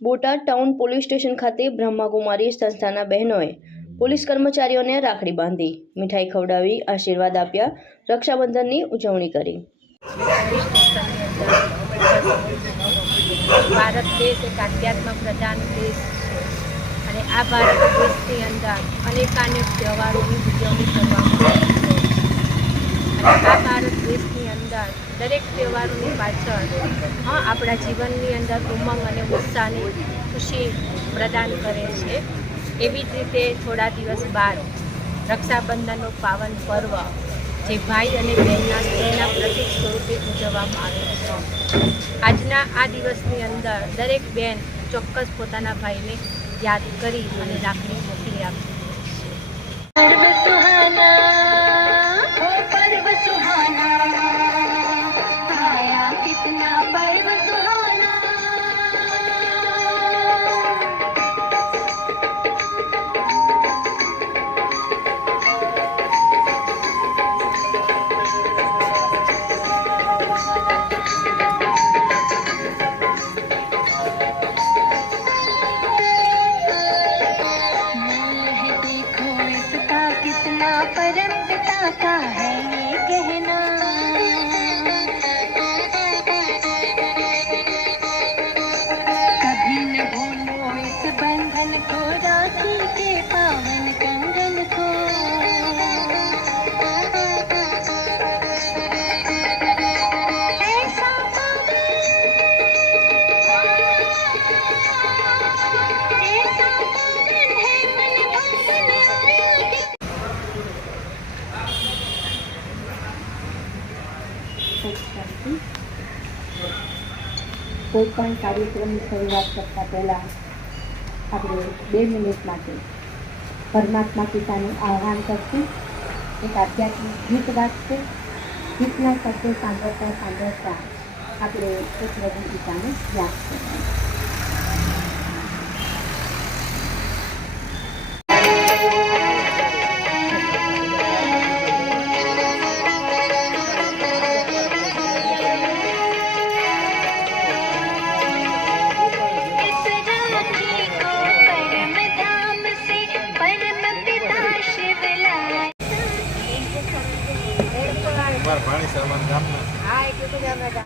Botad town police station ખાતે બ્રહ્માકુમારી સંસ્થાના બહેનોએ પોલીસ કર્મચારીઓને રાખડી બાંધી, મીઠાઈ ખવડાવી, આશીર્વાદ આપ્યા, રક્ષાબંધનની ઉજવણી કરી. ભારત દેશ એક આધ્યાત્મ પ્રધાન દેશ છે. અને આ ભારત દેશની અંદર અનેકાનેક તહેવારોની ઉજવણી કરવામાં આવે છે અને આ ભારત દેશની અંદર દરેક તહેવારોની પાછળ આપણા જીવનની અંદર ઉમંગ અને ઉત્સાહની ખુશી પ્રદાન કરે છે. એવી જ રીતે થોડા દિવસ બાદ રક્ષાબંધનનો પાવન પર્વ જે ભાઈ અને બહેનના સ્નેહના પ્રતિક સ્વરૂપે ઉજવવામાં આવે છે. આજના આ દિવસની અંદર દરેક બેન ચોક્કસ પોતાના ભાઈને યાદ કરી અને રાખડી कितना परम पिता का है ये कहना कभी न भूलो इस बंधन को राखी के पावन कंगन કોઈ પણ કાર્યક્રમની શરૂઆત કરતાં પહેલાં આપણે બે મિનિટ માટે પરમાત્મા પિતાનું આહ્વાન કરશું. એક આધ્યાત્મિક ગીત વાગશે ગીતના શબ્દો સાંભળતા સાંભળતા આપણે એ પ્રભુ પિતાને યાદ કરીશું. મારા ભાણી સરવાન ગામના. હા એટલું તો અમે